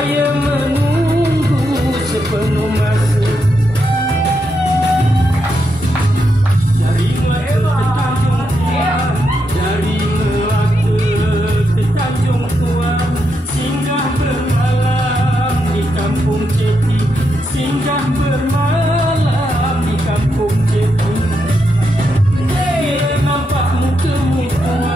saya menunggu sepenuh masa. Dari Melaka ke Tanjung Tuan, singgah bermalam di Kampung Jeti, singgah bermalam di Kampung Jeti. Bila nampak muka-mu tuan,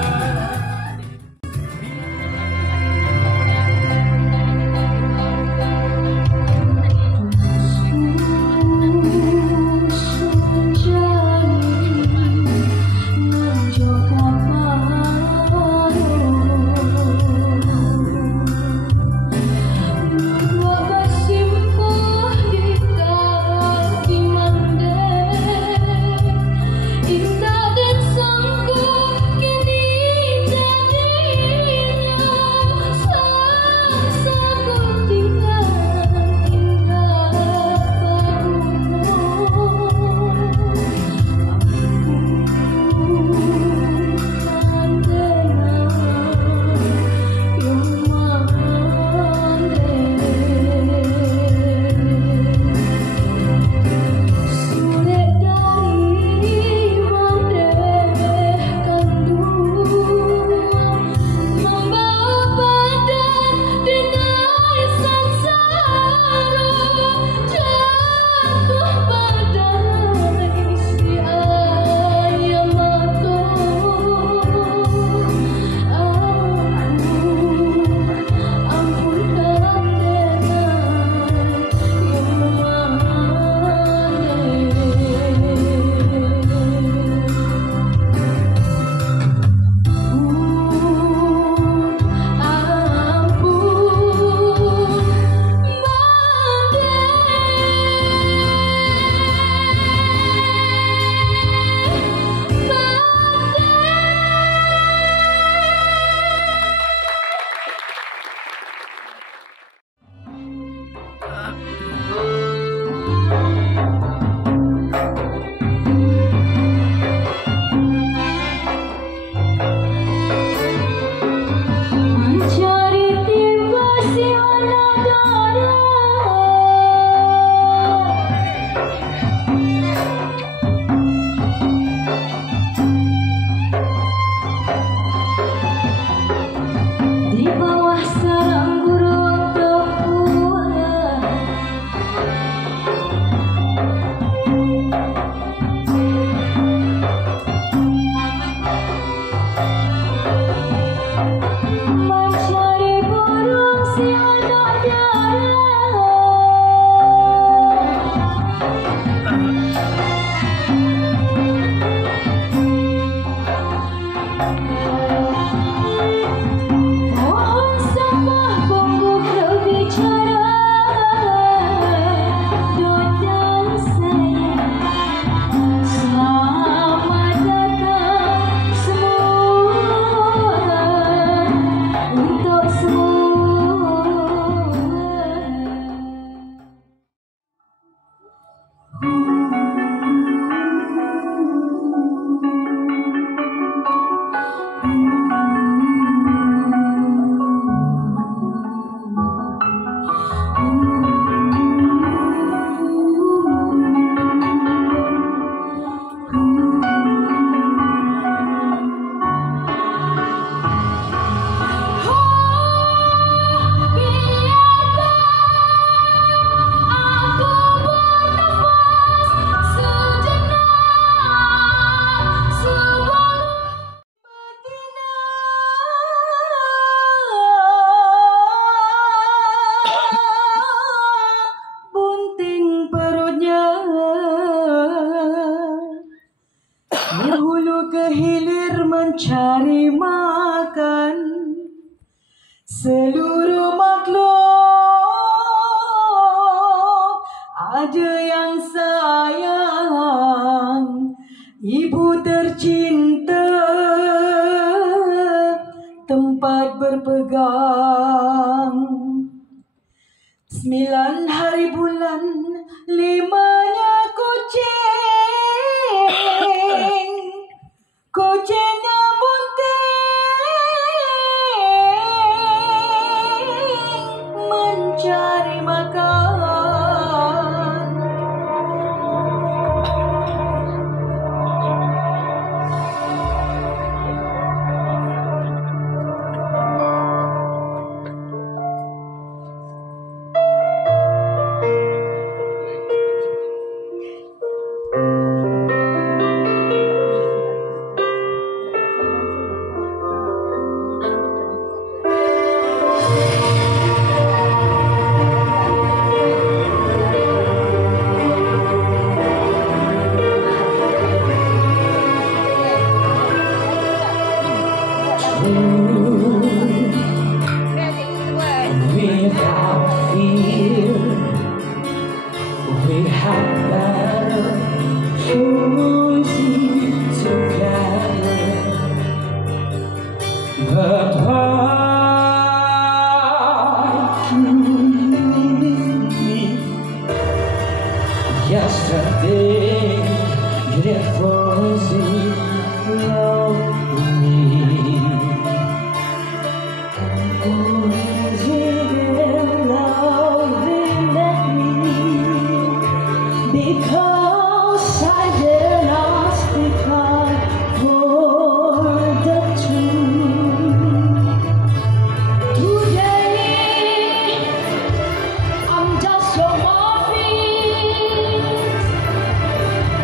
mencari makan seluruh makhluk. Ada yang sayang, ibu tercinta, tempat berpegang. 9 hari bulan, 5-nya kucing, kucingnya bunting, without fear. We have better choices together. But what you with me yesterday, you didn't foresee love me. Was it love let me? Because I dare not speak up for the truth. Today, I'm just so morphine.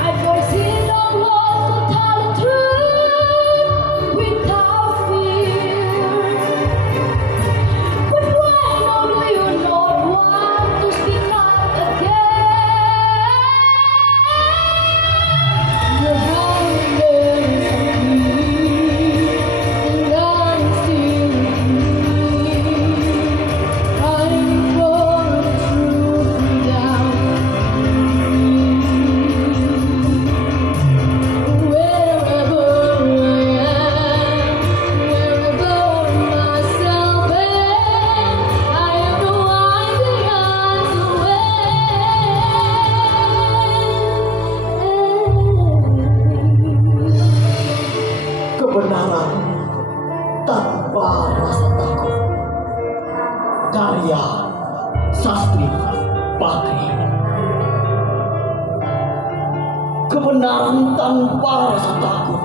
I voice in the world to tell the truth without fear. But why now do you not want to speak up again? Your hunger is me, and I'm still fighting for the truth without wherever myself am, I am the one Kebenaran tanpa rasa takut. Karya Sastri Bakri. Kebenaran tanpa rasa takut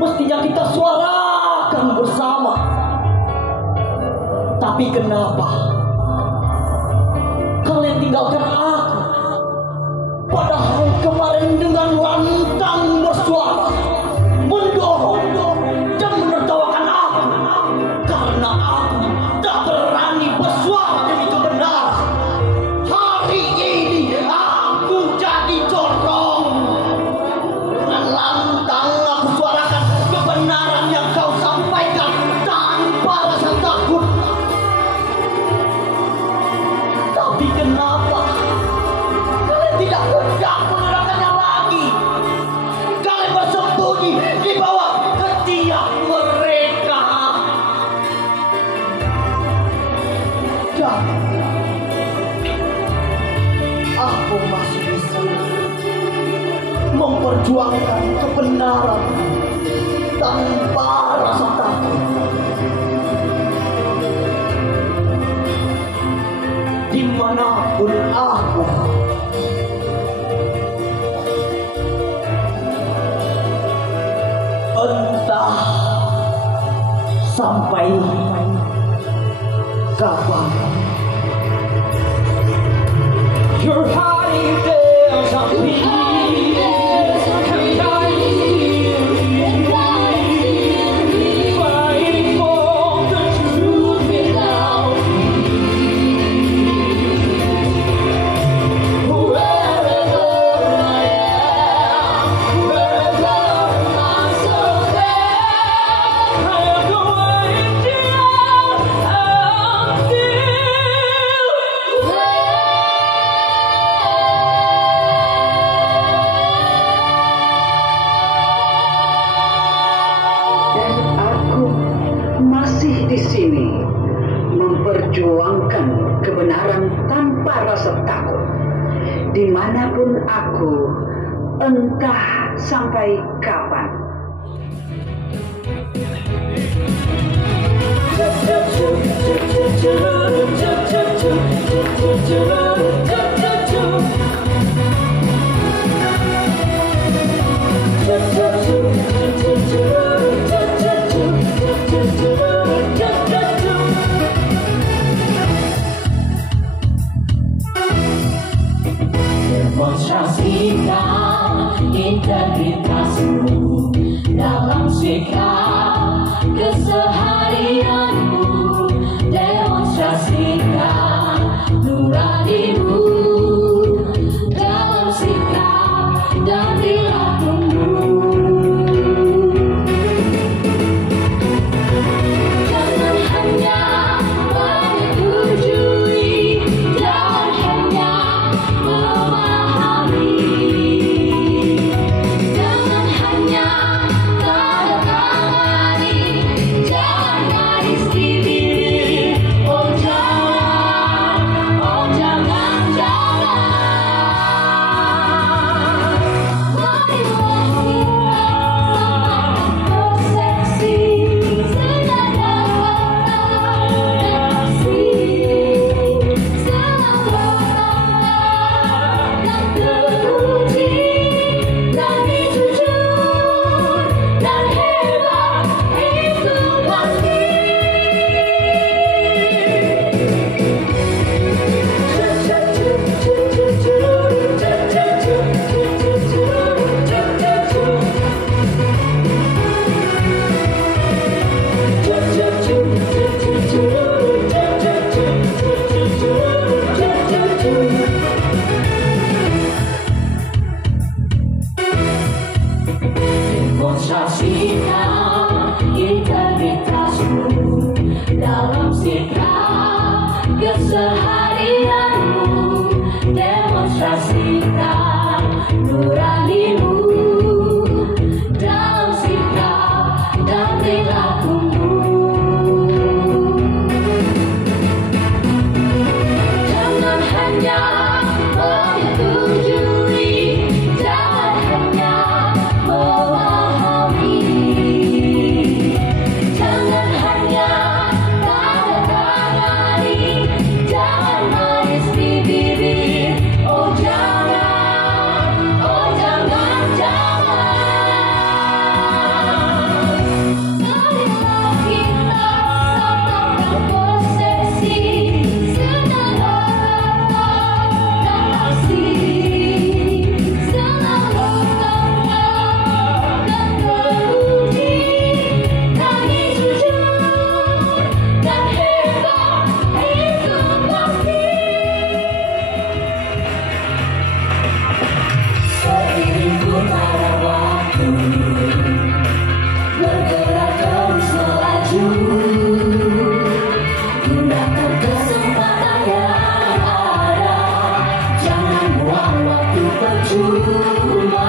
mestinya kita suarakan bersama. Tapi kenapa kalian tinggalkan aku? Padahal kemarin dengan lantang bersuara, mendorong dan menertawakan aku, karena aku tak berani bersuara demi kebenaran. Hari ini aku jadi corong. Dengan lantang aku suarakan kebenaran yang kau sampaikan tanpa rasa takut. Tapi kenapa kalian tidak hendak menerangkannya lagi? Kalian bersembunyi di bawah ketiak mereka. Dan aku masih di sini memperjuangkan kebenaran tanpa rasa takut. Dimanapun aku, entah sampai kapan. You're hiding there, some people. Fighting for the truth without wherever I am, wherever myself am, I am going down. I'm Dan aku masih di sini memperjuangkan kebenaran tanpa rasa takut. Dimanapun aku, entah sampai kapan. Demonstrasikan integritasmu dalam sikap keseharianmu. Demonstrasikan nuranimu dalam sikap dan perilakumu. Jangan hanya keseharianmu, demonstrasikan nuranimu dalam sikap dan perilakumu. Jangan hanya menyetujui, jangan hanya memahami, jangan hanya tanda tangani, jangan manis di bibir. Oh jangan, oh jangan, jangan. Marilah kita samakan persepsi, segala kata dan aksi, selalu tenang dan teruji, kami jujur dan hebat itu pasti. Seiring putaran waktu, bergerak terus melaju, gunakan kesempatan yang ada, jangan buang waktu percuma.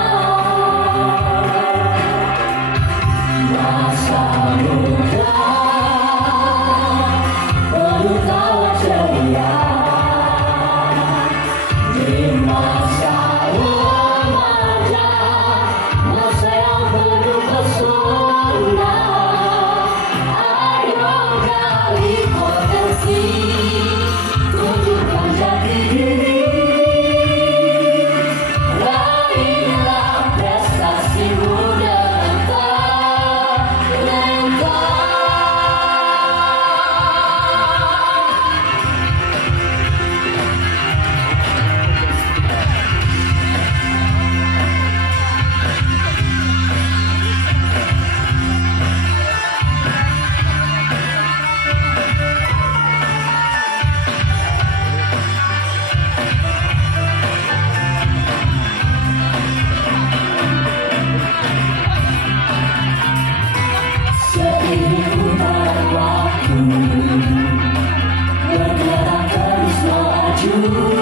Masa muda penuh tawa ceria, di masa remaja, masa yang penuh pesona. Ayo gali potensi, tunjukkan jati diri, raihlah prestasimu dengan talenta. Seiring putaran waktu, bergerak terus melaju.